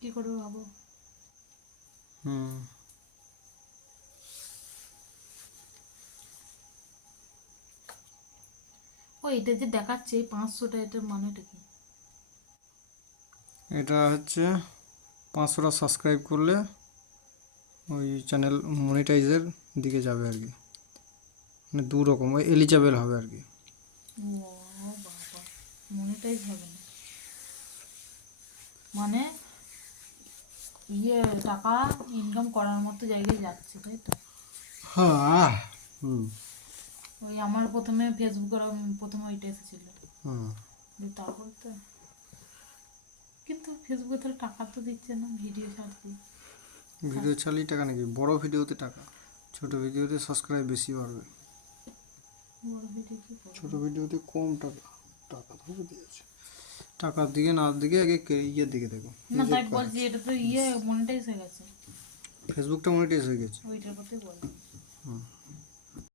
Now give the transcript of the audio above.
কি করবো ভাবো। ও এটা যে দেখাচ্ছে 500টা, এটার মানেটা কি? এটা হচ্ছে 500টা সাবস্ক্রাইব করলে ওই চ্যানেল মনিটাইজের দিকে যাবে আর কি, মানে দু রকম ওই এলিজেবল হবে আর কি। ও বাবা, মনিটাইজ হবে না মানে ইয়ে টাকা ইনকাম করার মতো জায়গায় যাচ্ছে, তাই তো? হ্যাঁ। হুম। ওই আমার প্রথমে ফেসবুকের প্রথমে ওইটা এসেছিল, হুম। দিয়ে তারপর তো, কিন্তু ফেসবুকে তাহলে টাকা তো দিচ্ছে না ভিডিও ছাড়তে। ভিডিও চালিয়ে টাকা নাকি? বড় ভিডিওতে টাকা, ছোট ভিডিওতে সাবস্ক্রাইব বেশি বাড়বে। বড় ভিডিও কি করবো? ছোট ভিডিওতে কম টাকা, টাকা তো দিয়েছে। টাকার দিকে না দিকে আগে ইয়ের দিকে দেখো। না তাই বলছি, এটা তো ইয়ে মনিটাইজ হয়ে গেছে, ফেসবুকটা মনিটাইজ হয়ে গেছে। ওইটার কথাই বলছি। হুম।